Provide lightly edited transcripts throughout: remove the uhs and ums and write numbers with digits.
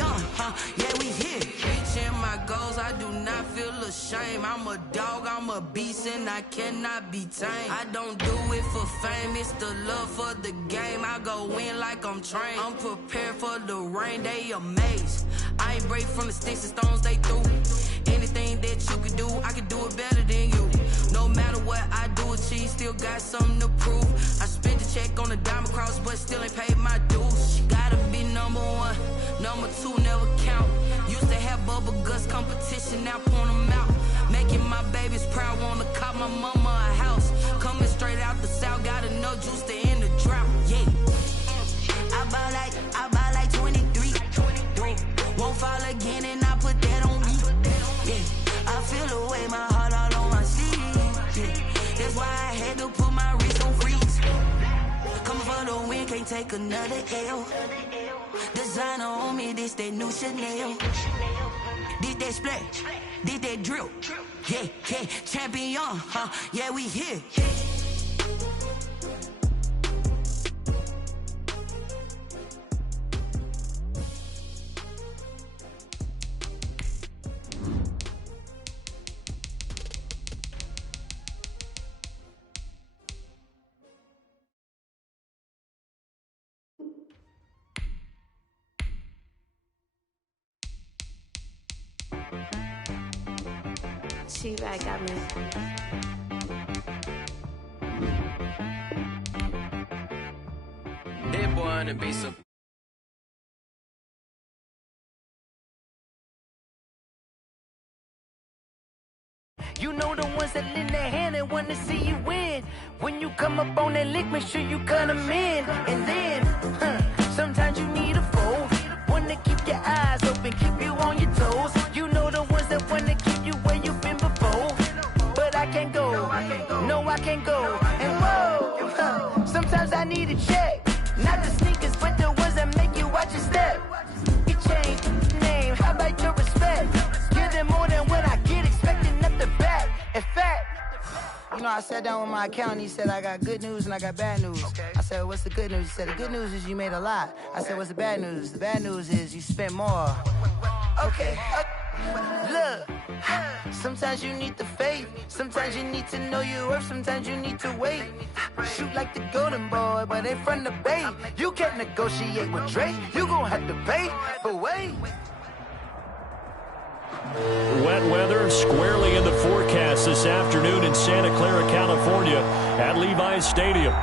champion, yeah, we here. Reaching my goals, I do not feel ashamed. I'm a dog, I'm a beast, and I cannot be tamed. I don't do it for fame, it's the love for the game. I go in like I'm trained. I'm prepared for the rain, they amazed. I ain't break from the sticks and stones they threw. Anything that you can do, I can do it better than you. No matter what I do achieve, still got something to prove. I spent the check on the diamond cross, but still ain't paid my dues. She gotta be number one, number two never count. Used to have bubble guts competition, now point them out. Making my babies proud, wanna cop my mama a house. Coming straight out the south, got enough juice to end the drought. Yeah, I buy like 23. Won't fall again, and I put that on me. Yeah, I feel the way, my heart all on my sleeve. Yeah, that's why I had to put my wrist on freeze. Coming for the win, can't take another L. Designer on me, this that new Chanel. Did that splash, did that drill. Yeah, yeah, champion, yeah, we here. She right got me. That boy wanna be so. You know the ones that lend their hand and wanna see you win. When you come up on that lick, make sure you cut them in. And then, sometimes you need a foe. One to keep your eyes open, keep you on your toes. You know the ones that wanna keep you where you've been before. But I can't go, no I can't go. And whoa, sometimes I need a check. Not the sneakers, but the ones that make you watch your step. You change name, how about your respect? Give them more than what I get, expecting nothing back. In fact, you know, I sat down with my accountant, he said, I got good news and I got bad news. Okay. I said, what's the good news? He said, the good news is you made a lot. I said, what's the bad news? The bad news is you spent more. Okay. Look, sometimes you need the faith. Sometimes you need to know your worth. Sometimes you need to wait. Shoot like the golden boy, but ain't from the bay. You can't negotiate with Drake. You gon' have to pay, but wait. Wet weather squarely in the forecast this afternoon in Santa Clara, California at Levi's Stadium.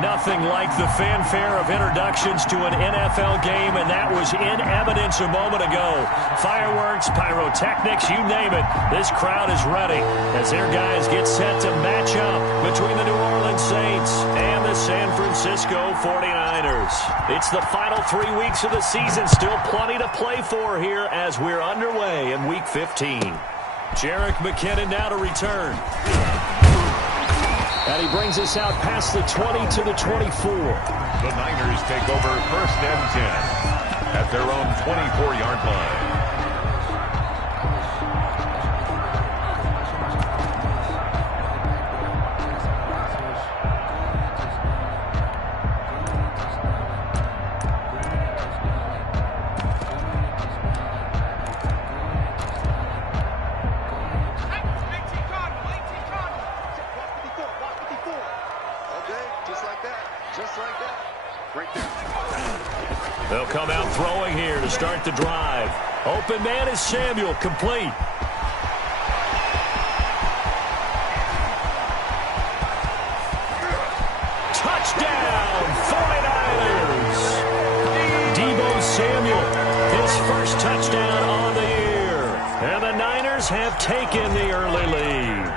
Nothing like the fanfare of introductions to an NFL game, and that was in evidence a moment ago. Fireworks, pyrotechnics, you name it. This crowd is ready as their guys get set to match up between the New Orleans Saints and the San Francisco 49ers. It's the final 3 weeks of the season. Still plenty to play for here as we're underway in Week 15. Jerick McKinnon now to return. And he brings us out past the 20 to the 24. The Niners take over 1st and 10 at their own 24-yard line. They'll come out throwing here to start the drive. Open man is Samuel, complete. Touchdown, 49ers! Deebo Samuel, his first touchdown on the year. And the Niners have taken the early lead.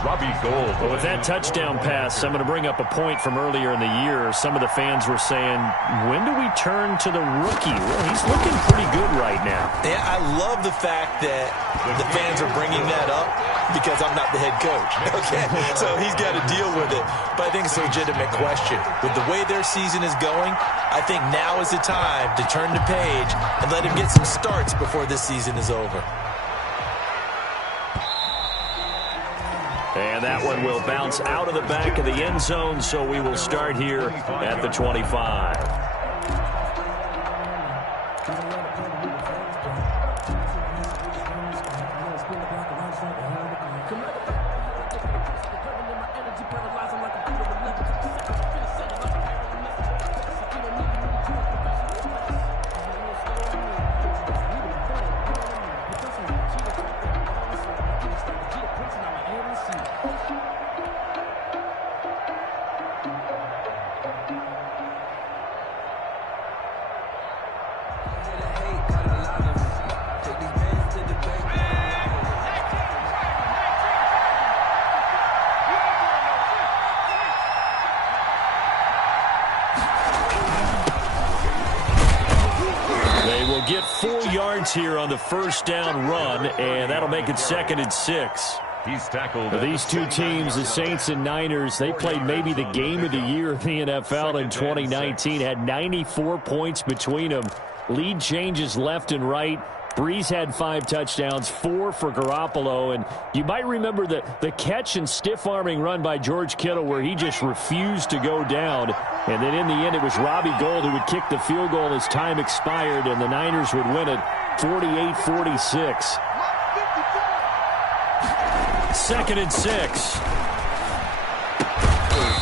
Robbie Gould. Well, with that touchdown pass, I'm going to bring up a point from earlier in the year. Some of the fans were saying, when do we turn to the rookie? Well, he's looking pretty good right now. Yeah, I love the fact that the fans are bringing that up because I'm not the head coach. Okay, so he's got to deal with it. But I think it's a legitimate question. With the way their season is going, I think now is the time to turn the page and let him get some starts before this season is over. And that one will bounce out of the back of the end zone, so we will start here at the 25. Get 4 yards here on the first down run, and that'll make it 2nd and 6. He's tackled. These two teams, the Saints and Niners, they played maybe the game of the year in the NFL in 2019. Had 94 points between them. Lead changes left and right. Breeze had 5 touchdowns, 4 for Garoppolo. And you might remember the catch and stiff-arming run by George Kittle where he just refused to go down. And then in the end, it was Robbie Gould who would kick the field goal as time expired, and the Niners would win it 48-46. 2nd and 6.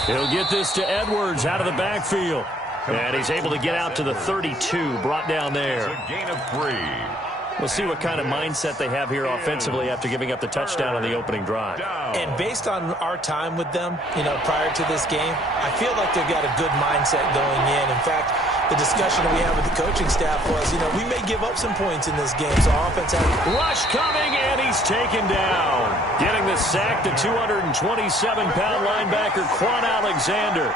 He'll get this to Edwards out of the backfield. And he's able to get out to the 32, brought down there. It's a gain of 3. We'll see what kind of mindset they have here offensively after giving up the touchdown on the opening drive. And based on our time with them, prior to this game, I feel like they've got a good mindset going in. In fact, the discussion that we had with the coaching staff was, we may give up some points in this game. So offense had rush coming, and he's taken down. Getting the sack, the 227-pound linebacker, Quan Alexander.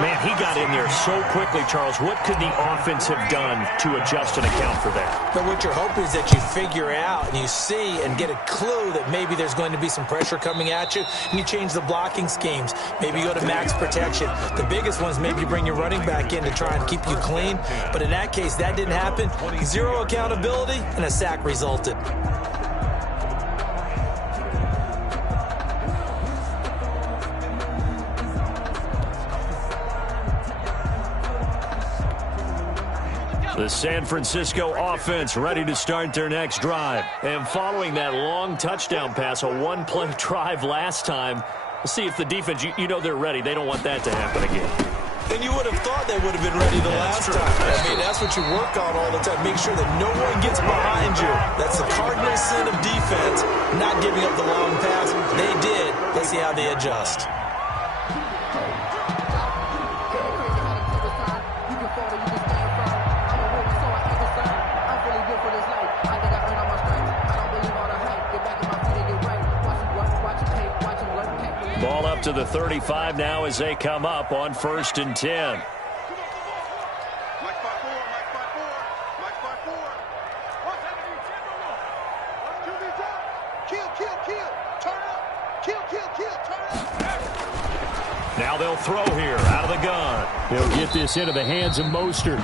Man, he got in there so quickly, Charles. What could the offense have done to adjust and account for that? But what you're hoping is that you figure out and you see and get a clue that maybe there's going to be some pressure coming at you, and you change the blocking schemes. Maybe you go to max protection. The biggest one is maybe you bring your running back in to try and keep you clean. But in that case, that didn't happen. 0 accountability, and a sack resulted. The San Francisco offense ready to start their next drive. And following that long touchdown pass, a one-play drive last time, we'll see if the defense, they're ready. They don't want that to happen again. And you would have thought they would have been ready the last time. I mean, that's what you work on all the time. Make sure that no one gets behind you. That's the cardinal sin of defense, not giving up the long pass. They did. Let's see how they adjust. Ball up to the 35 now as they come up on 1st and 10. Now they'll throw here out of the gun. He'll get this into the hands of Mostert.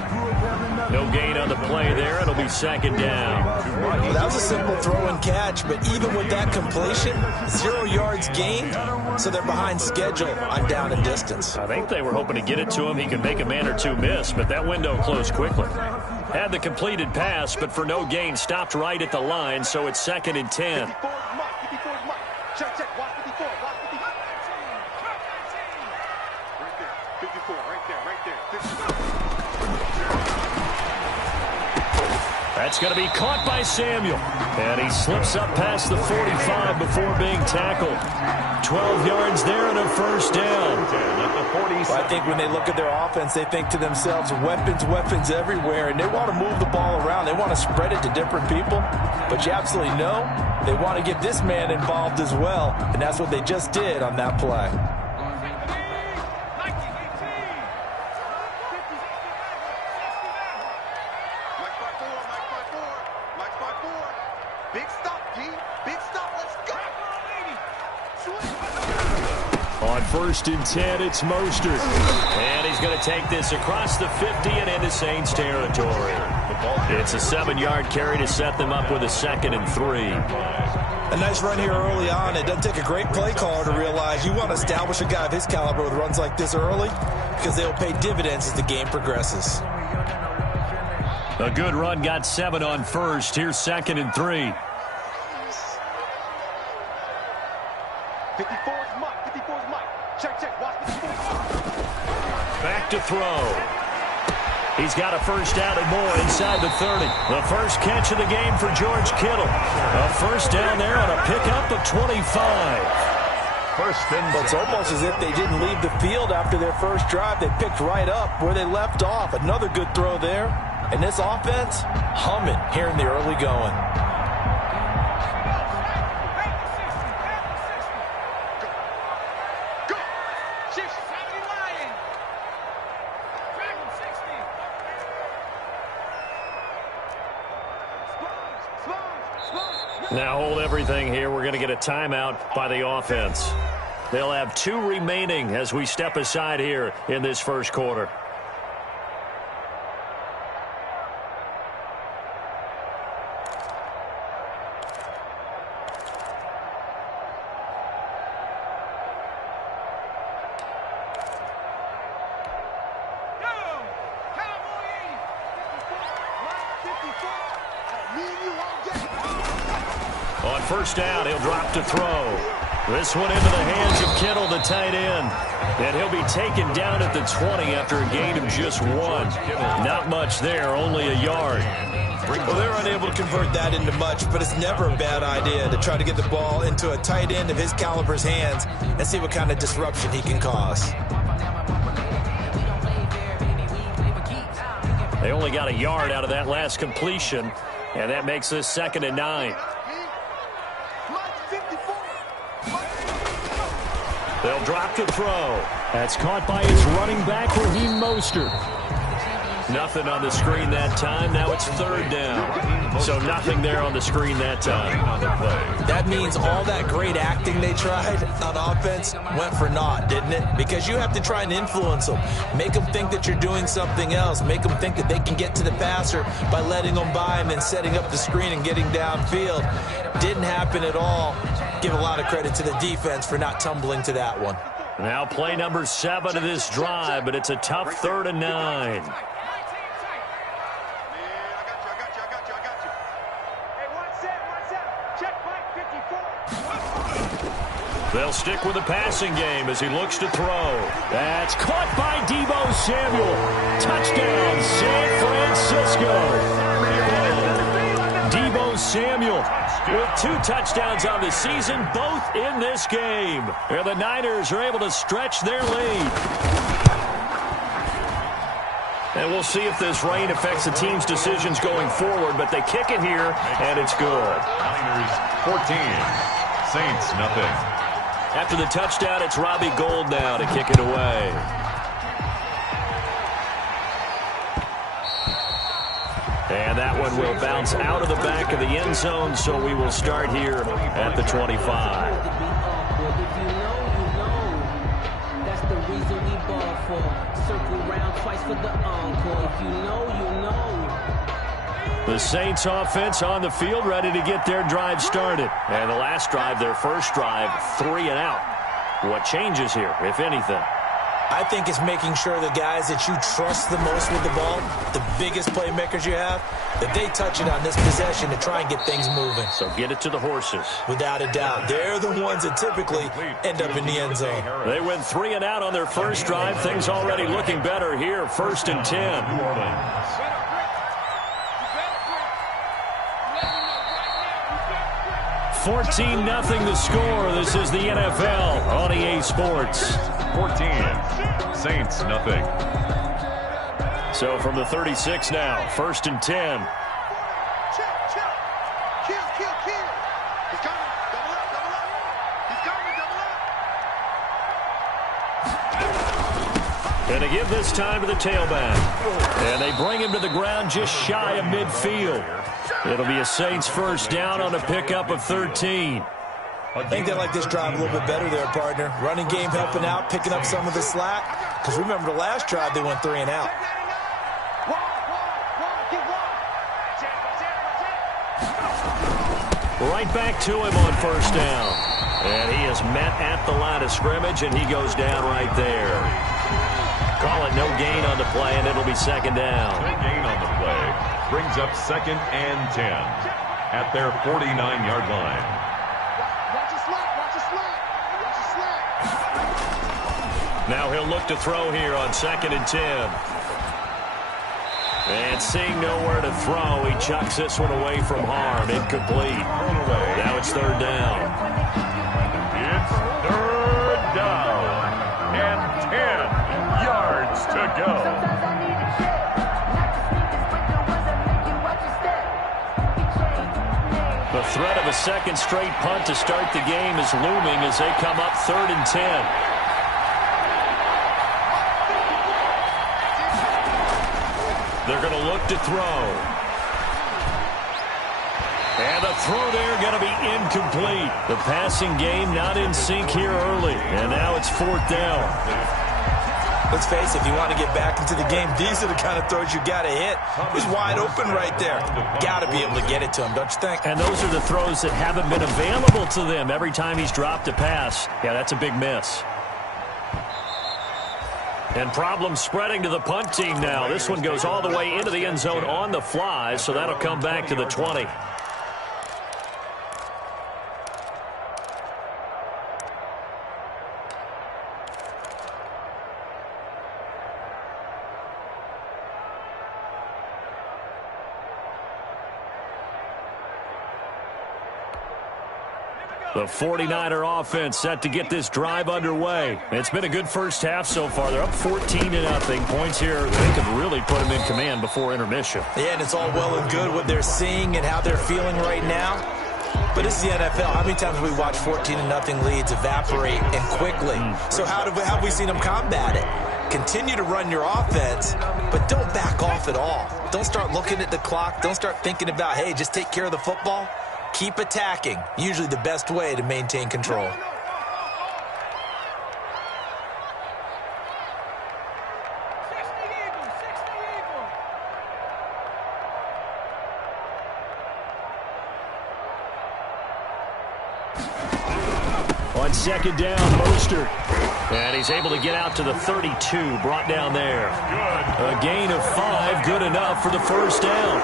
No gain on the play there. It'll be 2nd down. Well, that was a simple throw and catch, but even with that completion, 0 yards gained, so they're behind schedule on down and distance. I think they were hoping to get it to him. He could make a man or two miss, but that window closed quickly. Had the completed pass, but for no gain, stopped right at the line, so it's 2nd and 10. That's going to be caught by Samuel. And he slips up past the 45 before being tackled. 12 yards there and a 1st down. Well, I think when they look at their offense, they think to themselves, weapons everywhere, and they want to move the ball around. They want to spread it to different people. But you absolutely know they want to get this man involved as well, and that's what they just did on that play. On 1st and 10, it's Mostert. And he's going to take this across the 50 and into Saints territory. It's a 7-yard carry to set them up with a 2nd and 3. A nice run here early on. It doesn't take a great play caller to realize you want to establish a guy of his caliber with runs like this early because they'll pay dividends as the game progresses. A good run got 7 on first. Here's 2nd and 3. 54's Mike. 54's Mike. Check. Watch 54. Back to throw. He's got a first down and more inside the 30. The first catch of the game for George Kittle. A first down there on a pickup of 25. First and 10. It's almost as if they didn't leave the field after their first drive. They picked right up where they left off. Another good throw there. And this offense, humming here in the early going. Now hold everything here. We're going to get a timeout by the offense. They'll have 2 remaining as we step aside here in this first quarter. On first down, he'll drop to throw. This one into the hands of Kittle, the tight end. And he'll be taken down at the 20 after a gain of just 1. Not much there, only a yard. Well, they're unable to convert that into much, but it's never a bad idea to try to get the ball into a tight end of his caliber's hands and see what kind of disruption he can cause. They only got a yard out of that last completion, and that makes this 2nd and 9. They'll drop to throw. That's caught by his running back, Raheem Mostert. Nothing on the screen that time. Now it's 3rd down. So nothing there on the screen that time. That means all that great acting they tried on offense went for naught, didn't it? Because you have to try and influence them. Make them think that you're doing something else. Make them think that they can get to the passer by letting them by and then setting up the screen and getting downfield. Didn't happen at all. Give a lot of credit to the defense for not tumbling to that one. Now play number 7 of this drive, but it's a tough 3rd and 9. They'll stick with the passing game as he looks to throw. That's caught by Deebo Samuel. Touchdown, San Francisco. Deebo Samuel with 2 touchdowns on the season, both in this game. And the Niners are able to stretch their lead. And we'll see if this rain affects the team's decisions going forward, but they kick it here, and it's good. Niners 14, Saints nothing. After the touchdown, it's Robbie Gould now to kick it away. And that one will bounce out of the back of the end zone, so we will start here at the 25. That's the reason we ball for. Circle round twice for the encore. If you know, you know. The Saints offense on the field, ready to get their drive started. And the last drive, their first drive, 3 and out. What changes here, if anything? I think it's making sure the guys that you trust the most with the ball, the biggest playmakers you have, that they touch it on this possession to try and get things moving. So get it to the horses. Without a doubt. They're the ones that typically end up in the end zone. They went 3 and out on their first drive. Things already looking better here. 1st and 10. 14-0 the score. This is the NFL on EA Sports. 14, Saints nothing. So from the 36 now, 1st and 10. And they give this time to the tailback. And they bring him to the ground just shy of midfield. It'll be a Saints first down on a pickup of 13. I think they like this drive a little bit better there, partner. Running game helping out, picking up some of the slack. Because remember, the last drive they went 3 and out. Right back to him on first down. And he is met at the line of scrimmage, and he goes down right there. Call it no gain on the play, and it'll be 2nd down. No gain on the play. brings up 2nd and 10 at their 49-yard line. Watch a slap, watch a slap, watch a slap. Now he'll look to throw here on 2nd and 10. And seeing nowhere to throw, he chucks this one away from harm. Incomplete. Now it's 3rd down. It's 3rd down and 10 yards to go. The threat of a second straight punt to start the game is looming as they come up 3rd and 10. They're going to look to throw. And the throw there going to be incomplete. The passing game not in sync here early. And now it's 4th down. Let's face it, if you want to get back into the game, these are the kind of throws you got to hit. He's wide open right there. Got to be able to get it to him, don't you think? And those are the throws that haven't been available to them every time he's dropped a pass. Yeah, that's a big miss. And problems spreading to the punt team now. This one goes all the way into the end zone on the fly, so that'll come back to the 20. The 49er offense set to get this drive underway. It's been a good first half so far. They're up 14-0. Points here, they could really put them in command before intermission. Yeah, and it's all well and good what they're seeing and how they're feeling right now. But this is the NFL. How many times have we watched 14-0 leads evaporate and quickly? So how have we seen them combat it? Continue to run your offense, but don't back off at all. Don't start looking at the clock. Don't start thinking about, hey, just take care of the football. Keep attacking. Usually the best way to maintain control. On 2nd down, Mostert. And he's able to get out to the 32, brought down there. A gain of 5, good enough for the 1st down.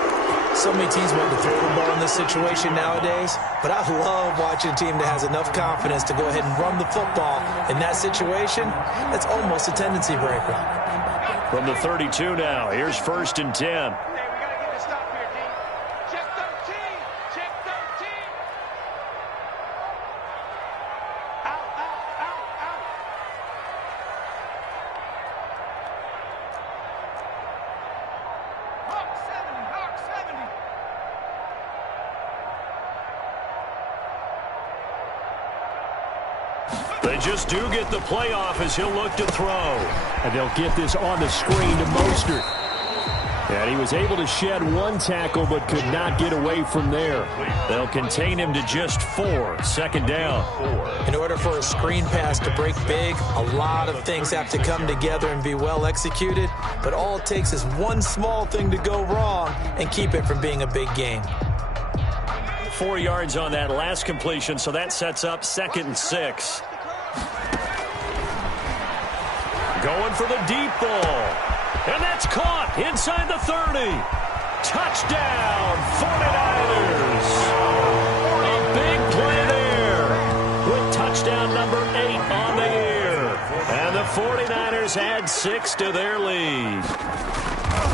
So many teams want to throw the ball in this situation nowadays, but I love watching a team that has enough confidence to go ahead and run the football. In that situation, that's almost a tendency breaker. From the 32 now, here's 1st and 10. They just do get the playoff as he'll look to throw. And they'll get this on the screen to Mostert. And he was able to shed 1 tackle but could not get away from there. They'll contain him to just 4. 2nd down. In order for a screen pass to break big, a lot of things have to come together and be well executed. But all it takes is one small thing to go wrong and keep it from being a big game. 4 yards on that last completion, so that sets up 2nd and 6. Going for the deep ball. And that's caught inside the 30. Touchdown, 49ers. A big play there with touchdown number 8 on the year. And the 49ers add 6 to their lead.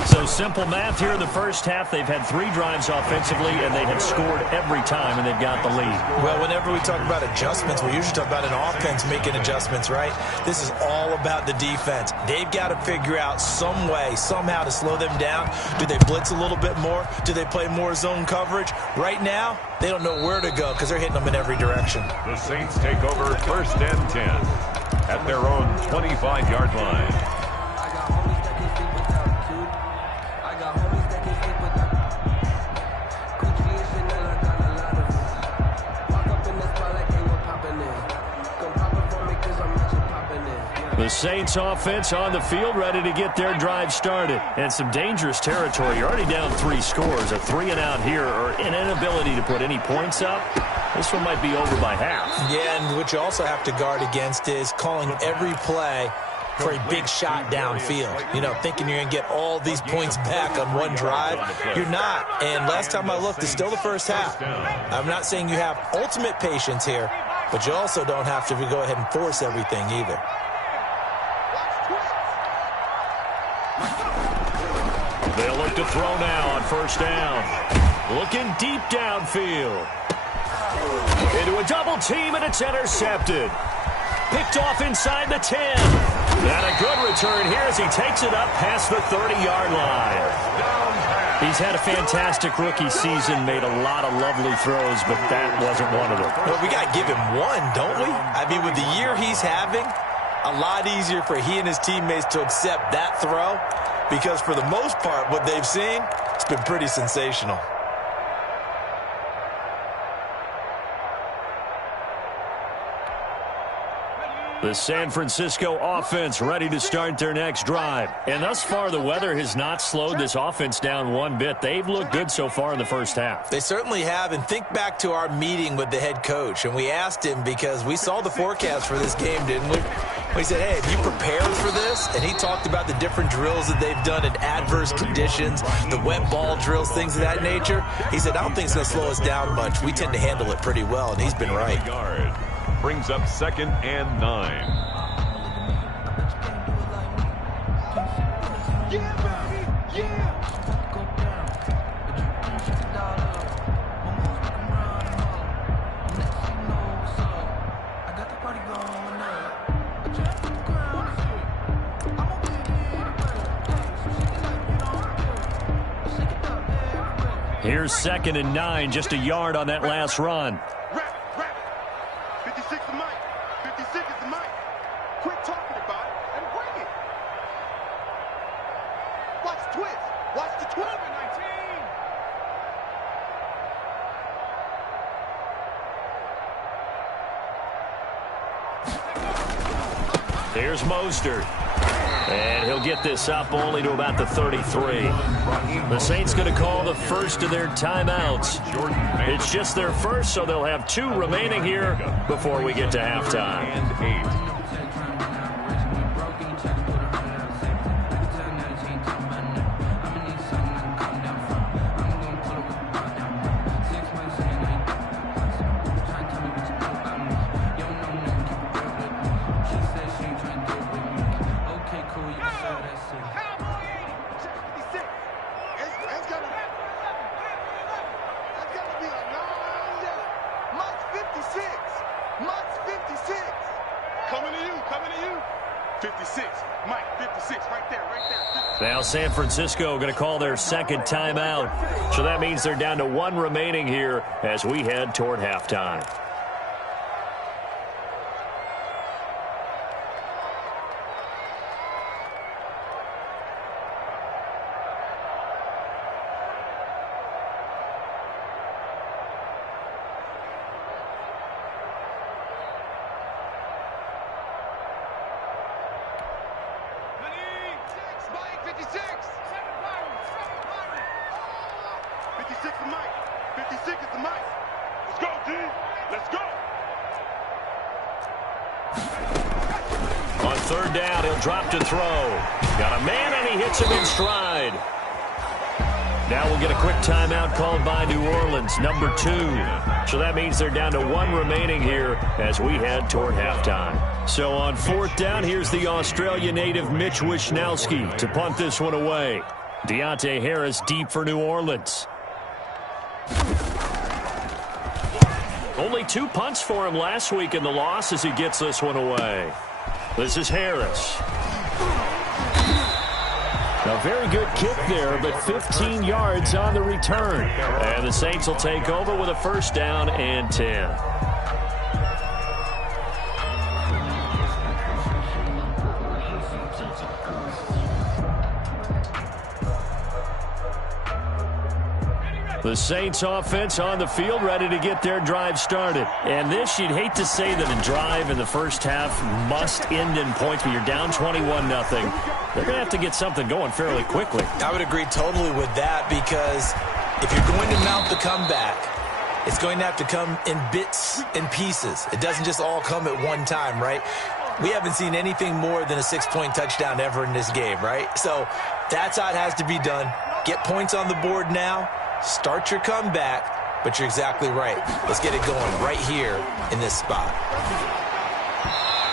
So simple math here in the first half. They've had 3 drives offensively, and they have scored every time, and they've got the lead. Well, whenever we talk about adjustments, we usually talk about an offense making adjustments, right? This is all about the defense. They've got to figure out some way, somehow to slow them down. Do they blitz a little bit more? Do they play more zone coverage? Right now, they don't know where to go because they're hitting them in every direction. The Saints take over 1st and 10 at their own 25-yard line. The Saints offense on the field, ready to get their drive started. And some dangerous territory. You're already down 3 scores. A 3-and-out here, or an inability to put any points up. This one might be over by half. Yeah, and what you also have to guard against is calling every play for a big shot downfield. You know, thinking you're going to get all these points back on one drive. You're not. And last time I looked, it's still the first half. I'm not saying you have ultimate patience here, but you also don't have to go ahead and force everything either. They'll look to throw now on first down. Looking deep downfield. Into a double team, and it's intercepted. Picked off inside the 10. And a good return here as he takes it up past the 30-yard line. He's had a fantastic rookie season, made a lot of lovely throws, but that wasn't one of them. Well, we got to give him one, don't we? I mean, with the year he's having, a lot easier for he and his teammates to accept that throw, because for the most part, what they've seen, it's been pretty sensational. The San Francisco offense ready to start their next drive. And thus far, the weather has not slowed this offense down one bit. They've looked good so far in the first half. They certainly have. And think back to our meeting with the head coach. And we asked him, because we saw the forecast for this game, didn't we? We said, hey, have you prepared for this? And he talked about the different drills that they've done in adverse conditions, the wet ball drills, things of that nature. He said, I don't think it's going to slow us down much. We tend to handle it pretty well, and he's been right. Brings up 2nd and 9. Here's 2nd and 9, just a yard on that last run. 56 is Mike. 56 is Mike. Quit talking about it and bring it. Watch the twist. Watch the twist. 19. Here's Mostert. And he'll get this up only to about the 33. The Saints going to call the first of their timeouts. It's just their first, so they'll have 2 remaining here before we get to halftime. And 8. Now San Francisco going to call their second timeout. So that means they're down to 1 remaining here as we head toward halftime. On 3rd down, he'll drop to throw. Got a man, and he hits him in stride. Now we'll get a quick timeout called by New Orleans, number 2. So that means they're down to 1 remaining here as we head toward halftime. So on 4th down, here's the Australia native Mitch Wishnowsky to punt this one away. Deontay Harris deep for New Orleans. Only 2 punts for him last week in the loss as he gets this one away. This is Harris. A very good kick there, but 15 yards on the return. And the Saints will take over with a 1st down and 10. The Saints offense on the field ready to get their drive started. And this, you'd hate to say that a drive in the first half must end in points, but you're down 21-0. They're going to have to get something going fairly quickly. I would agree totally with that, because if you're going to mount the comeback, it's going to have to come in bits and pieces. It doesn't just all come at one time, right? we haven't seen anything more than a 6-point touchdown ever in this game, right? So that's how it has to be done. Get points on the board now. Start your comeback. But you're exactly right. Let's get it going right here in this spot.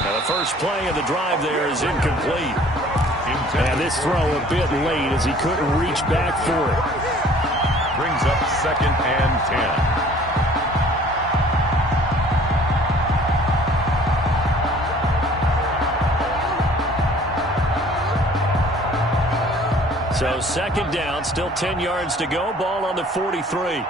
Now the first play of the drive there is incomplete. And this throw a bit late as he couldn't reach back for it. Brings up 2nd and 10. So 2nd down, still 10 yards to go. Ball on the 43.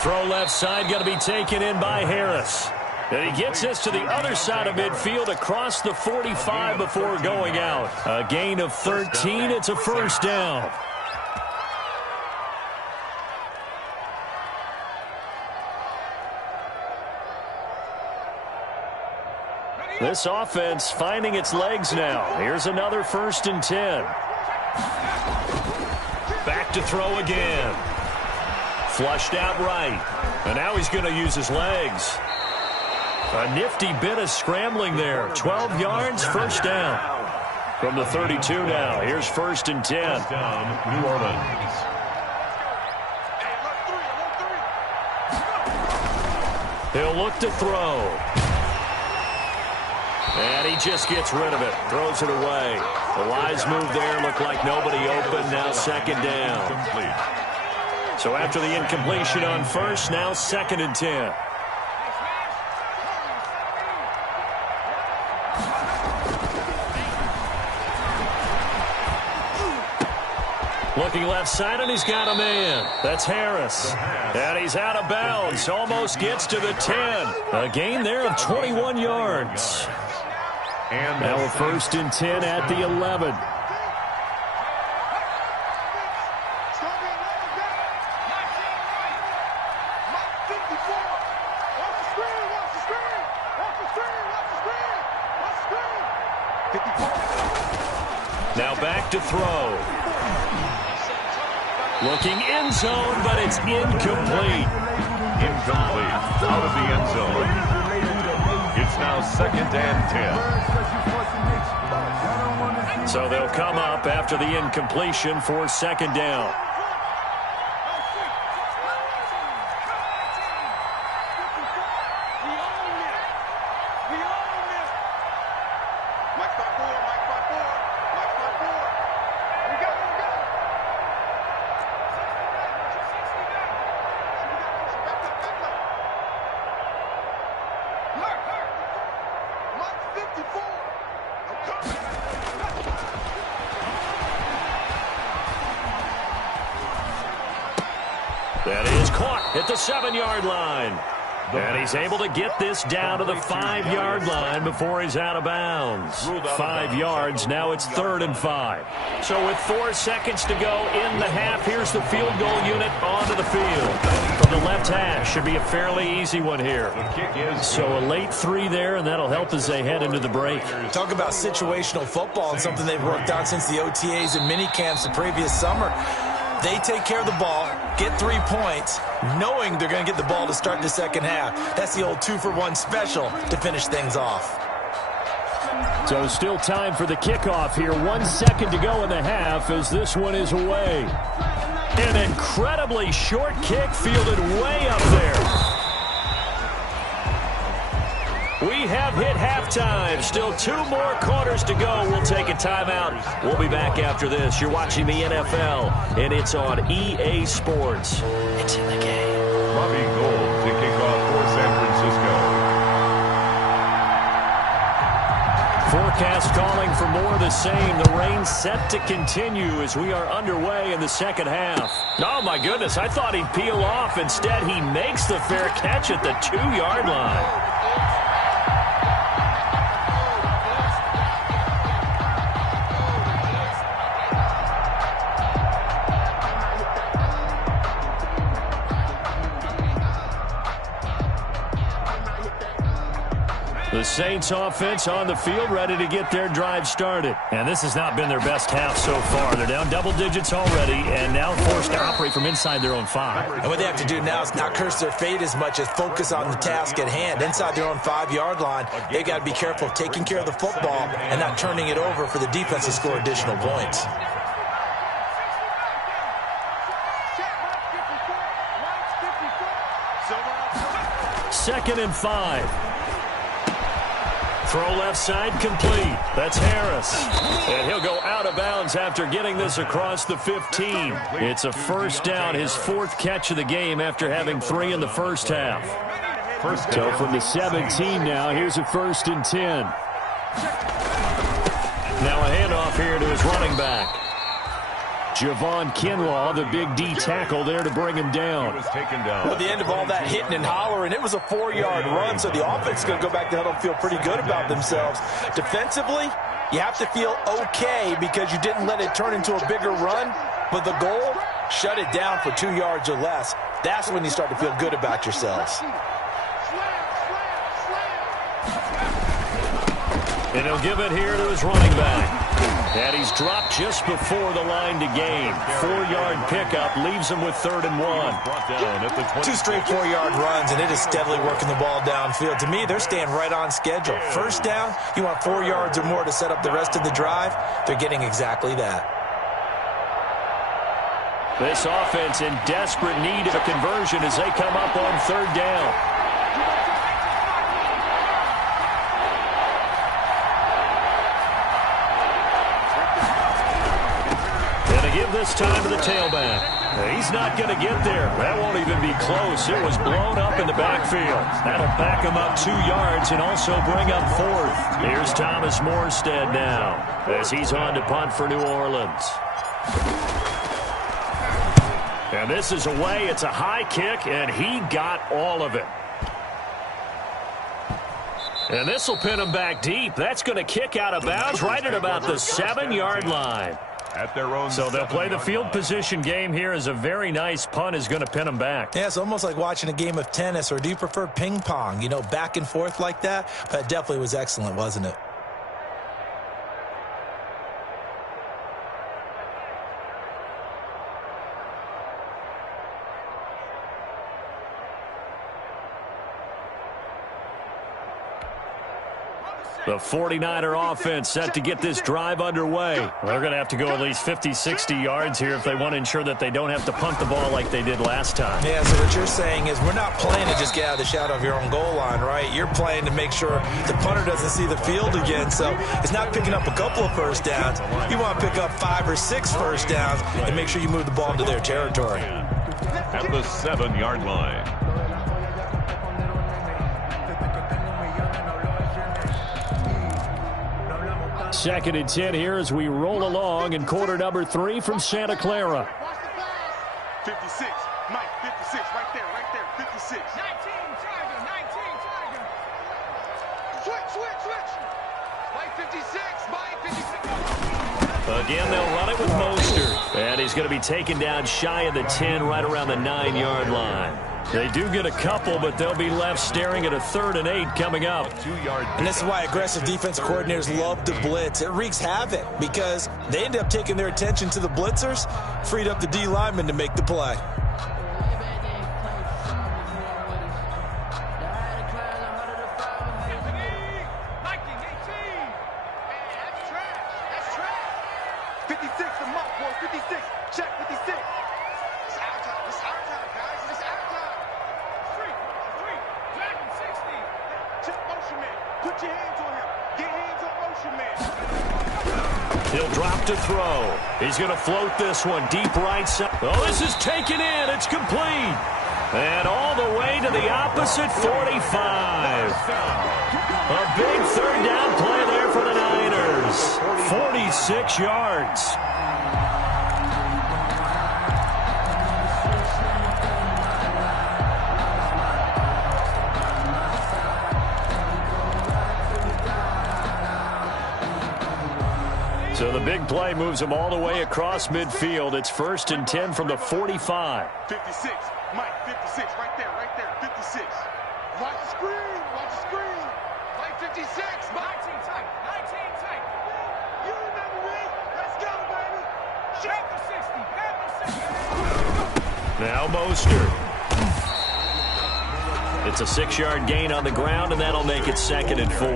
Throw left side, going to be taken in by Harris. And he gets this to the other side of midfield across the 45 before going out. A gain of 13. It's a first down. This offense finding its legs now. Here's another 1st and 10. Back to throw again. Flushed out right. And now he's going to use his legs. A nifty bit of scrambling there. 12 yards, first down. From the 32 now. Here's 1st and 10. Down, New Orleans. He'll look to throw. And he just gets rid of it. Throws it away. The wise move there. Looked like nobody open. Now 2nd down. Complete. So after the incompletion on 1st, now 2nd and 10. Looking left side, and he's got a man. That's Harris. And he's out of bounds. Almost gets to the 10. A gain there of 21 yards. And now a 1st and 10 at the 11. Now back to throw. Looking end zone, but it's incomplete. Incomplete. Out of the end zone. It's now 2nd and 10. So they'll come up after the incompletion for 2nd down. That is caught at the 7-yard line. And he's able to get this down to the 5-yard line before he's out of bounds. 5 yards, now it's 3rd and 5. So with 4 seconds to go in the half, here's the field goal unit onto the field. From the left hash, should be a fairly easy one here. So a late 3 there, and that'll help as they head into the break. Talk about situational football and something they've worked on since the OTAs and mini camps the previous summer. They take care of the ball, get 3 points, knowing they're going to get the ball to start the second half. That's the old 2-for-1 special to finish things off. So still time for the kickoff here. 1 second to go in the half as this one is away. An incredibly short kick fielded way up there. We have hit halftime. Still 2 more quarters to go. We'll take a timeout. We'll be back after this. You're watching the NFL, and it's on EA Sports. It's in the game. Robbie Gould to kick off for San Francisco. Forecast calling for more of the same. The rain set to continue as we are underway in the second half. Oh, my goodness. I thought he'd peel off. Instead, he makes the fair catch at the 2-yard line. The Saints offense on the field, ready to get their drive started. And this has not been their best half so far. They're down double digits already and now forced to operate from inside their own 5. And what they have to do now is not curse their fate as much as focus on the task at hand. Inside their own 5-yard line, they've got to be careful of taking care of the football and not turning it over for the defense to score additional points. Second and 5. Throw left side complete. That's Harris. And he'll go out of bounds after getting this across the 15. It's a first down, his 4th catch of the game after having 3 in the first half. So from the 17 now, here's a 1st and 10. Now a handoff here to his running back. Javon Kinlaw, the big D tackle there to bring him down. Well, at the end of all that hitting and hollering, it was a 4-yard run, so the offense is going to go back to huddle and feel pretty good about themselves. Defensively, you have to feel okay because you didn't let it turn into a bigger run, but the goal, shut it down for 2 yards or less. That's when you start to feel good about yourselves. And he'll give it here to his running back. And he's dropped just before the line to gain. 4-yard pickup leaves him with 3rd and 1. 2 straight 4-yard runs, and it is steadily working the ball downfield. To me, they're staying right on schedule. First down, you want 4 yards or more to set up the rest of the drive. They're getting exactly that. This offense in desperate need of a conversion as they come up on 3rd down. Give this time to the tailback. He's not going to get there. That won't even be close. It was blown up in the backfield. That'll back him up 2 yards and also bring up 4th. Here's Thomas Morstead now as he's on to punt for New Orleans. And this is away. It's a high kick, and he got all of it. And this will pin him back deep. That's going to kick out of bounds right at about the 7-yard line. At their own, so they'll play the field position game here as a very nice punt is going to pin them back. Yeah, it's almost like watching a game of tennis, or do you prefer ping pong? You know, back and forth like that? But it definitely was excellent, wasn't it? The 49er offense set to get this drive underway. They're going to have to go at least 50, 60 yards here if they want to ensure that they don't have to punt the ball like they did last time. Yeah, so what you're saying is we're not playing to just get out of the shadow of your own goal line, right? You're playing to make sure the punter doesn't see the field again. So it's not picking up a couple of first downs. You want to pick up 5 or 6 first downs and make sure you move the ball into their territory. At the 7-yard line. Second and 10 here as we roll along in quarter number 3 from Santa Clara. 56, Mike, 56, right there, 56. 19, Tiger, 19, Tiger. Switch. Mike 56, Mike 56. Again, they'll run it with Mostert. And he's going to be taken down shy of the 10, right around the 9-yard line. They do get a couple, but they'll be left staring at a 3rd and 8 coming up. And this is why aggressive defensive coordinators love to blitz. It wreaks havoc because they end up taking their attention to the blitzers, freed up the D lineman to make the play. He'll drop to throw. He's going to float this one deep right side. Oh, this is taken in. It's complete. And all the way to the opposite 45. A big 3rd down play there for the Niners. 46 yards. So the big play moves them all the way across midfield. It's 1st and 10 from the 45. 56, Mike, 56, right there, 56. Watch the screen. Like 56, 19 tight, 19 tight. You remember me? Let's go, baby. Check the 60, have the 60. Now Mostert. It's a 6-yard gain on the ground, and that'll make it 2nd and 4.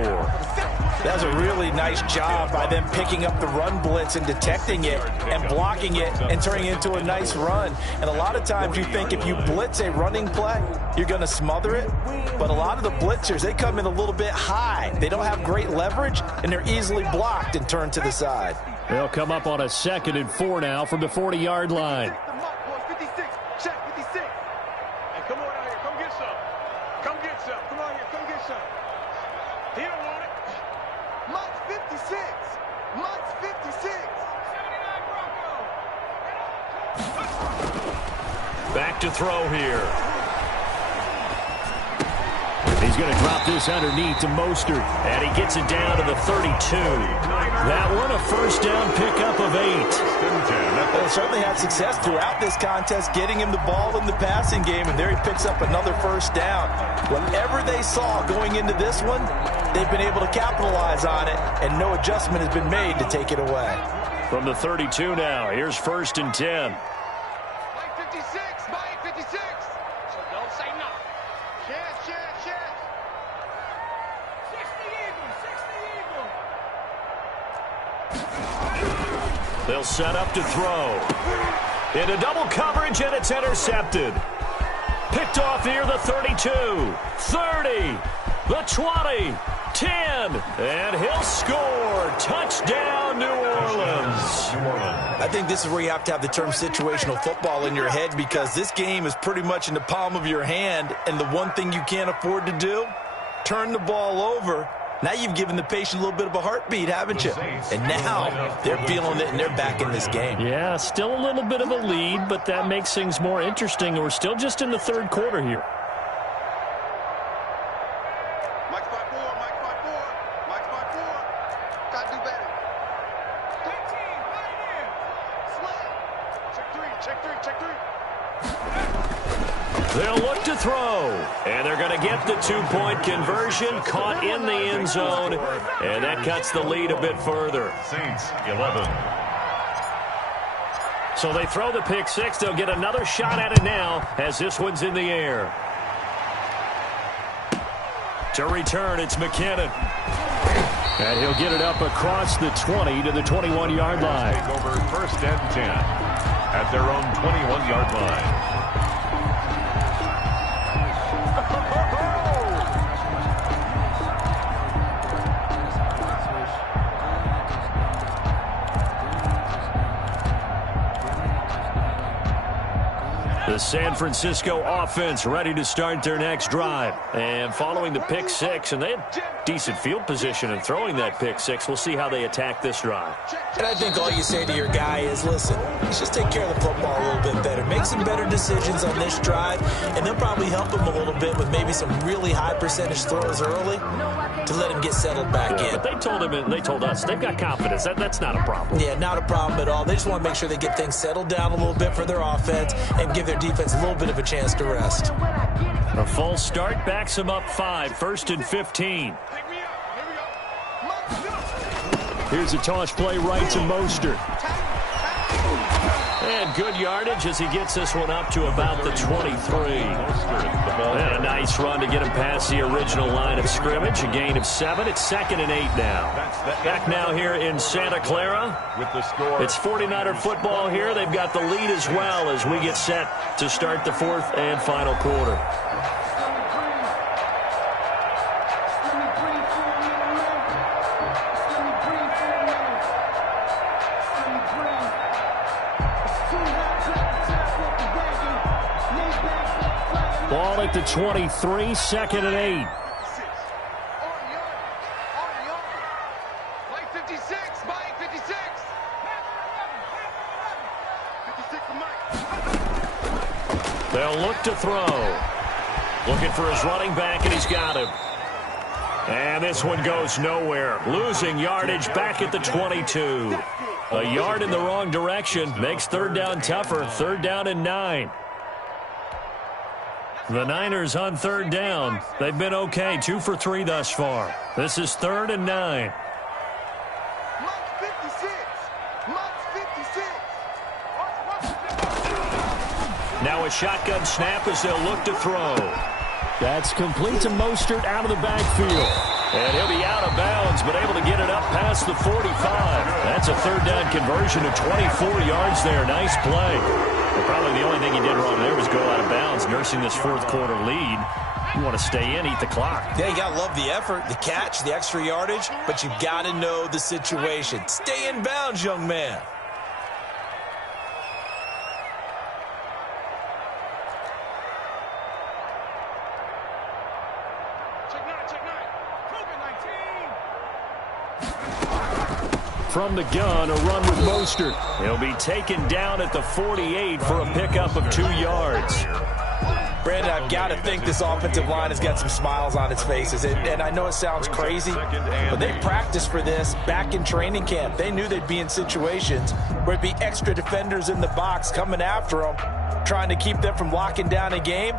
That was a really nice job by them picking up the run blitz and detecting it and blocking it and turning it into a nice run. And a lot of times you think if you blitz a running play, you're going to smother it. But a lot of the blitzers, they come in a little bit high. They don't have great leverage, and they're easily blocked and turned to the side. They'll come up on a 2nd and 4 now from the 40-yard line. Back to throw here. He's going to drop this underneath to Mostert, and he gets it down to the 32. That one a first down pickup of 8. Well, certainly had success throughout this contest, getting him the ball in the passing game, and there he picks up another first down. Whatever they saw going into this one, they've been able to capitalize on it, and no adjustment has been made to take it away. From the 32 now, here's 1st and 10. They'll set up to throw. Into double coverage, and it's intercepted. Picked off near the 32, 30, the 20, 10, and he'll score. Touchdown, New Orleans. I think this is where you have to have the term situational football in your head, because this game is pretty much in the palm of your hand, and the one thing you can't afford to do, turn the ball over. Now you've given the patient a little bit of a heartbeat, haven't you? And now they're feeling it, and they're back in this game. Yeah, still a little bit of a lead, but that makes things more interesting. We're still just in the 3rd quarter here. Mike's by 4, Mike's by 4, Mike's by 4. Gotta do better. 15, pioneer. Slide. Check 3, check 3. They'll look to throw, and they're going to get the 2-point conversion, caught in the end zone, and that cuts the lead a bit further. Saints, 11. So they throw the pick 6. They'll get another shot at it now as this one's in the air. To return, it's McKinnon. And he'll get it up across the 20 to the 21-yard line. Take over 1st and 10 at their own 21-yard line. The San Francisco offense ready to start their next drive. And following the pick 6, and they had decent field position in throwing that pick 6. We'll see how they attack this drive. And I think all you say to your guy is, listen, let's just take care of the football a little bit better. Make some better decisions on this drive, and they'll probably help him a little bit with maybe some really high percentage throws early to let him get settled back in. But they told him, and they told us, they've got confidence. That's not a problem. Yeah, not a problem at all. They just want to make sure they get things settled down a little bit for their offense and give their defense a little bit of a chance to rest. A false start backs him up 5, 1st and 15. Here's a toss play right to Mostert. And good yardage as he gets this one up to about the 23. And a nice run to get him past the original line of scrimmage. A gain of 7. It's 2nd and 8 now. Back now here in Santa Clara. It's 49er football here. They've got the lead as well as we get set to start the 4th and final quarter. Ball at the 23, 2nd and 8. Mike 56, Mike 56. 56 for Mike. They'll look to throw. Looking for his running back, and he's got him. And this one goes nowhere. Losing yardage back at the 22. A yard in the wrong direction makes 3rd down tougher. 3rd down and 9. The Niners on third down. They've been okay, 2 for 3 thus far. This is 3rd and 9. Now a shotgun snap as they'll look to throw. That's complete to Mostert out of the backfield. And he'll be out of bounds, but able to get it up past the 45. That's a 3rd down conversion to 24 yards there. Nice play. Well, probably the only thing he did wrong there was go out of bounds, nursing this 4th quarter lead. You want to stay in, eat the clock. Yeah, you got to love the effort, the catch, the extra yardage, but you got to know the situation. Stay in bounds, young man. From the gun, a run with Mostert. He'll be taken down at the 48 for a pickup of 2 yards. Brandon, I've got to think this offensive line has got some smiles on its faces. And I know it sounds crazy, but they practiced for this back in training camp. They knew they'd be in situations where it'd be extra defenders in the box coming after them, trying to keep them from locking down a game.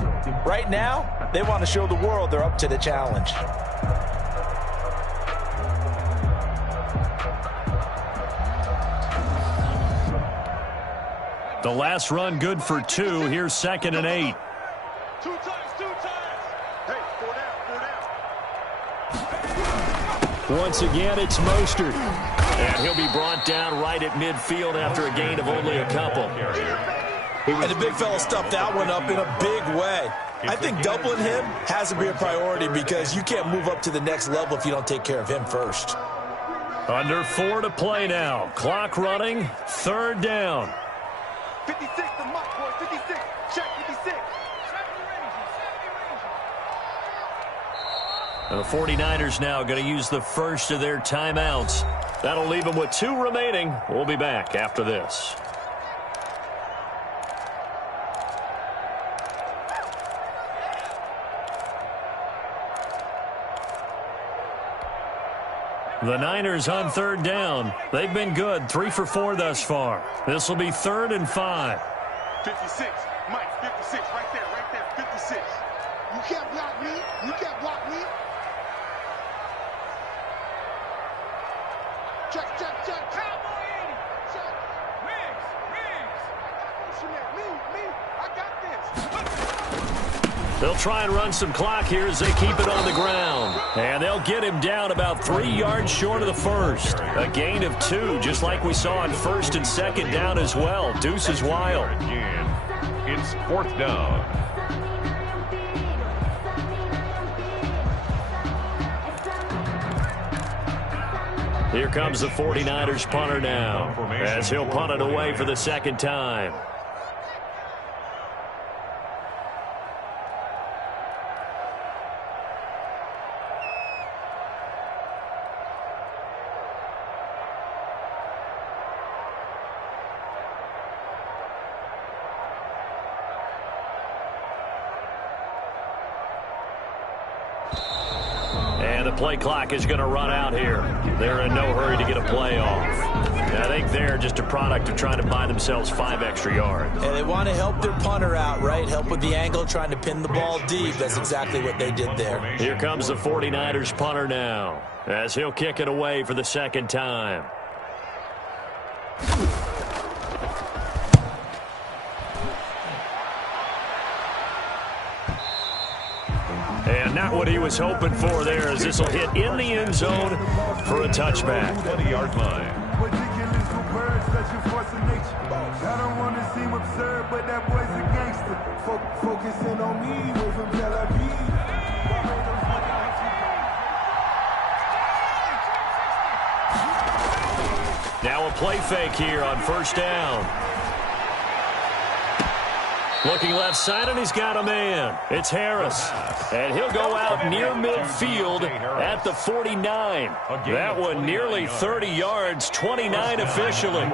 Right now, they want to show the world they're up to the challenge. The last run good for 2. Here's 2nd and 8. 2 times. Hey, 4 down. Once again, it's Mostert. And he'll be brought down right at midfield after a gain of only a couple. And the big fella stuffed that one up in a big way. I think doubling him has to be a priority because you can't move up to the next level if you don't take care of him first. Under 4 to play now. Clock running. 3rd down. 56, the mark, boy. 56. Check 56. And the 49ers now going to use the first of their timeouts. That'll leave them with 2 remaining. We'll be back after this. The Niners on 3rd down. They've been good, 3 for 4 thus far. This will be 3rd and 5. 56, Mike, 56, right there, 56. You can't block me. Check. Cowboy 80. Check. Riggs. Me. I got this. They'll try and run some clock here as they keep it on the ground. And they'll get him down about 3 yards short of the first. A gain of 2, just like we saw on 1st and 2nd down as well. Deuce is wild. Again, it's 4th down. Here comes the 49ers punter now, as he'll punt it away for the 2nd time. Play clock is going to run out here. They're in no hurry to get a play off. I think they're just a product of trying to buy themselves 5 extra yards. And they want to help their punter out, right? Help with the angle, trying to pin the ball deep. That's exactly what they did there. Here comes the 49ers punter now, as he'll kick it away for the 2nd time. And not what he was hoping for there, as this will hit in the end zone for a touchback. 20-yard line. I don't want to seem absurd, but that boy's a gangster. Focusing on me, way from Tel Aviv. Now a play fake here on 1st down. Looking left side, and he's got a man. It's Harris. And he'll go out near midfield at the 49. That one nearly 30 yards, 29 officially.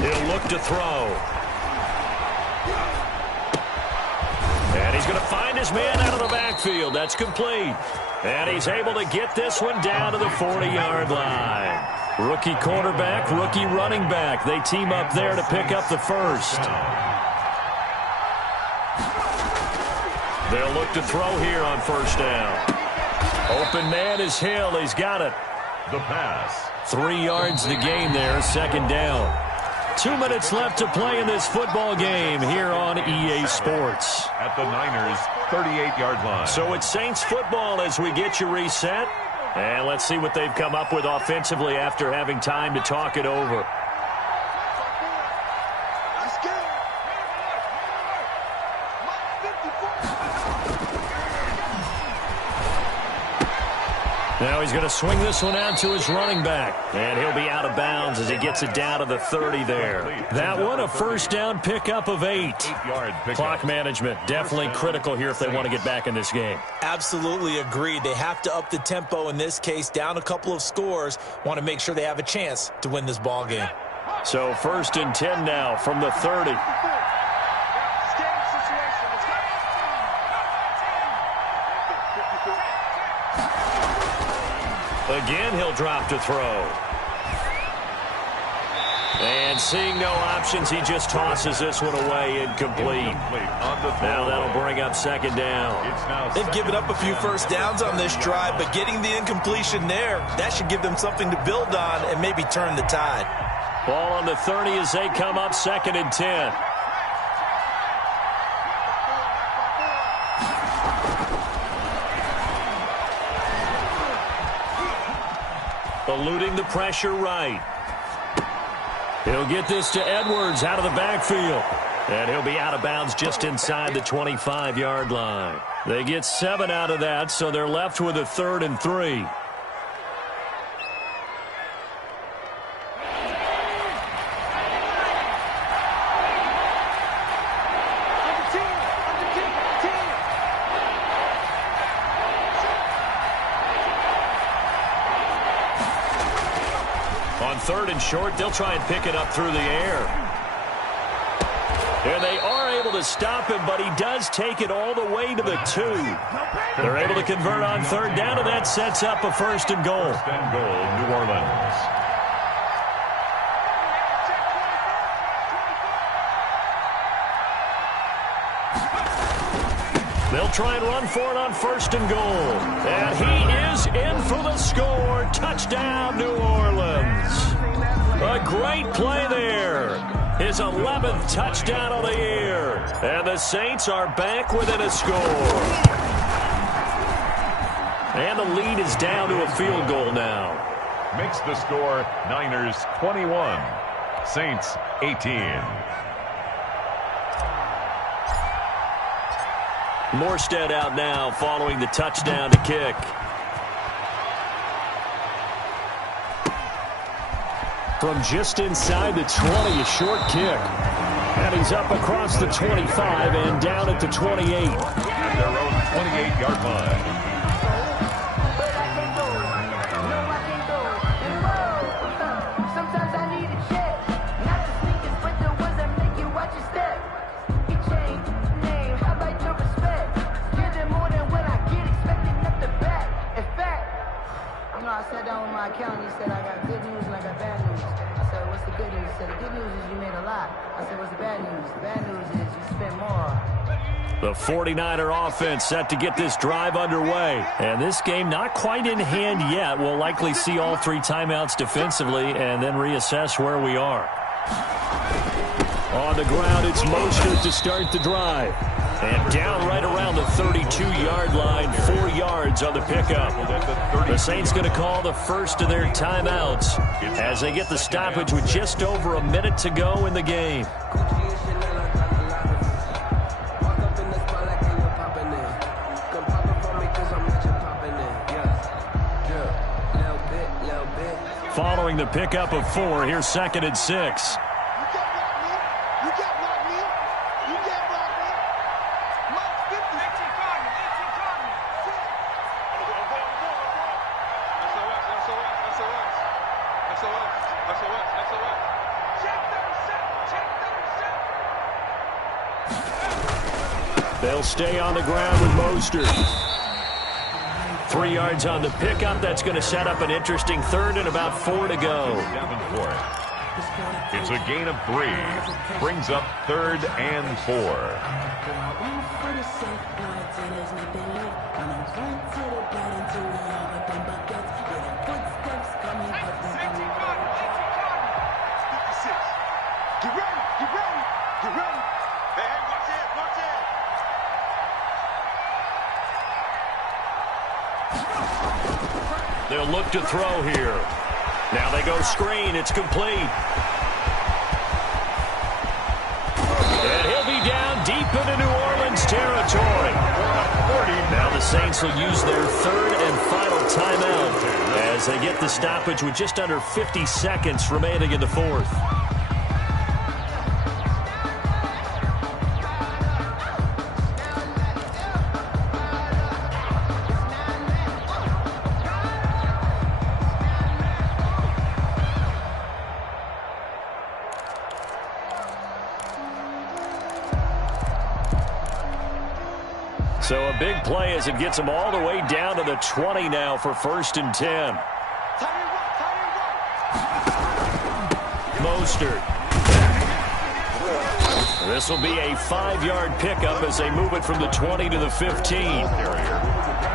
He'll look to throw. And he's going to find his man out of the backfield. That's complete. And he's able to get this one down to the 40-yard line. Rookie quarterback, rookie running back. They team up there to pick up the first. They'll look to throw here on first down. Open man is Hill. He's got it. The pass. 3 yards to gain there, second down. 2 minutes left to play in this football game here on EA Sports. At the Niners' 38-yard line. So it's Saints football as we get you reset. And let's see what they've come up with offensively after having time to talk it over. Now he's going to swing this one out to his running back. And he'll be out of bounds as he gets it down to the 30 there. That one, a first down pickup of 8. Clock management, definitely critical here if they want to get back in this game. Absolutely agreed. They have to up the tempo in this case, down a couple of scores. Want to make sure they have a chance to win this ball game. So 1st and 10 now from the 30. Again, he'll drop to throw. And seeing no options, he just tosses this one away, incomplete. Now that'll bring up second down. They've given up a few first downs on this drive, but getting the incompletion there, that should give them something to build on and maybe turn the tide. Ball on the 30 as they come up 2nd and 10. Eluding the pressure right. He'll get this to Edwards out of the backfield. And he'll be out of bounds just inside the 25-yard line. They get 7 out of that, so they're left with a 3rd and 3. On 3rd and short, they'll try and pick it up through the air. And they are able to stop him, but he does take it all the way to the 2. They're able to convert on 3rd down, and that sets up a 1st and goal. 1st and goal, New Orleans. They'll try and run for it on 1st and goal. And he is in for the score. Touchdown, New Orleans. A great play there. His 11th touchdown of the year. And the Saints are back within a score. And the lead is down to a field goal now. Makes the score Niners 21, Saints 18. Morstead out now following the touchdown to kick. From just inside the 20, a short kick. And he's up across the 25 and down at the 28. At their own 28-yard line. I sat down with my accountant. He said, I got good news and I got bad news. I said, what's the good news? He said, the good news is you made a lot. I said, what's the bad news? The bad news is you spent more. The 49er offense set to get this drive underway. And this game not quite in hand yet. We'll likely see all 3 timeouts defensively and then reassess where we are. On the ground, it's Mostert to start the drive. And down right around the 32-yard line, 4 yards on the pickup. The Saints going to call the first of their timeouts as they get the stoppage with just over a minute to go in the game. Following the pickup of 4, here's 2nd and 6. They'll stay on the ground with Mostert. 3 yards on the pickup. That's going to set up an interesting third and about 4 to go. It's a gain of 3. Brings up 3rd and 4. Get ready, get ready, get ready. Hey, watch it, watch it. They'll look to throw here. Now they go screen. It's complete. And he'll be down deep into New Orleans territory. Now the Saints will use their 3rd and final timeout as they get the stoppage with just under 50 seconds remaining in the 4th. So a big play as it gets them all the way down to the 20 now for 1st and 10. Mostert. This will be a 5-yard pickup as they move it from the 20 to the 15.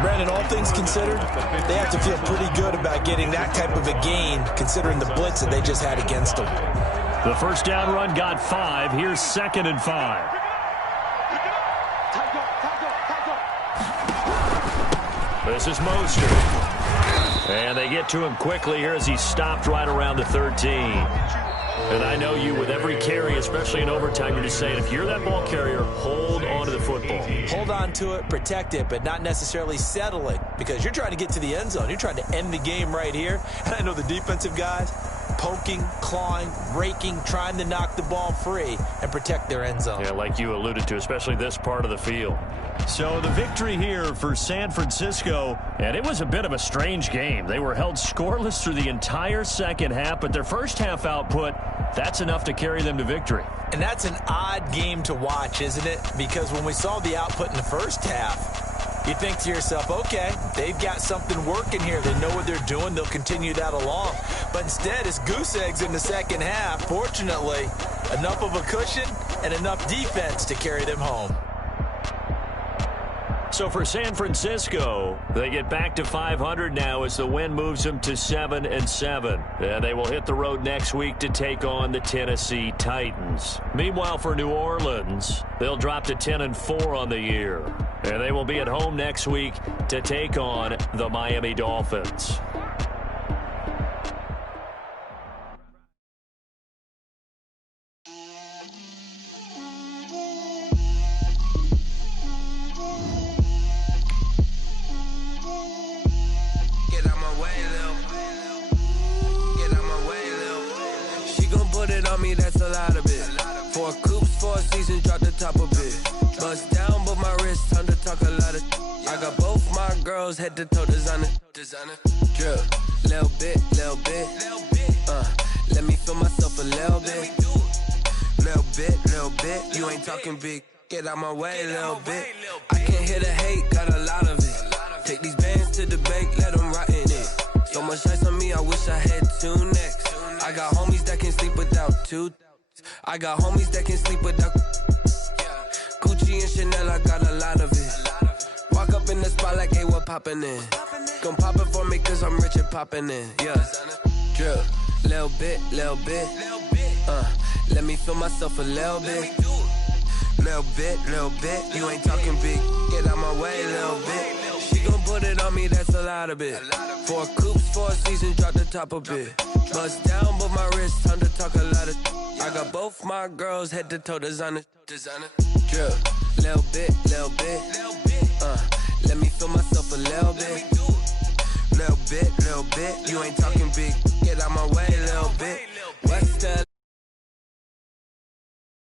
Brandon, all things considered, they have to feel pretty good about getting that type of a gain considering the blitz that they just had against them. The first down run got 5. Here's 2nd and 5. This is Mostert. And they get to him quickly here as he stopped right around the 13. And I know you, with every carry, especially in overtime, you're just saying, if you're that ball carrier, hold on to the football. Hold on to it, protect it, but not necessarily settle it, because you're trying to get to the end zone. You're trying to end the game right here. And I know the defensive guys, poking, clawing, raking, trying to knock the ball free and protect their end zone. Yeah, like you alluded to, especially this part of the field. So the victory here for San Francisco, and it was a bit of a strange game. They were held scoreless through the entire second half, but their first half output, that's enough to carry them to victory. And that's an odd game to watch, isn't it? Because when we saw the output in the first half, you think to yourself, okay, they've got something working here. They know what they're doing. They'll continue that along. But instead, it's goose eggs in the second half. Fortunately, enough of a cushion and enough defense to carry them home. So for San Francisco, they get back to 500 now as the win moves them to 7-7. And they will hit the road next week to take on the Tennessee Titans. Meanwhile, for New Orleans, they'll drop to 10-4 on the year. And they will be at home next week to take on the Miami Dolphins. That's a lot of it. 4 coops, 4 seasons, drop the top of it. Bust down, but my wrist, time to talk a lot of. I got both my girls head to toe designer. Drip, little bit. Let me feel myself a little bit. You ain't talking big. Get out my way, little bit. I can't hear the hate, got a lot of it. Take these bands to the bank, let them rot in it. So much ice on me, I wish I had 2 necks. I got homies that can sleep without 2. I got homies that can sleep without Gucci and Chanel, I got a lot of it. Walk up in the spot like, hey, what poppin' in? Gon' pop it for me cause I'm rich and poppin' in. Yeah, drip, little bit. Let me feel myself a little bit. Little bit. You ain't talking big. Get out my way, little bit. She gon' put it on me, that's a lot of it. 4 coops, 4 seasons, drop the top of it. Bust down, but my wrist, time to talk a lot of. I got both my girls head to toe designer. Drip, little bit. Let me feel myself a little bit. Little bit. You ain't talking big.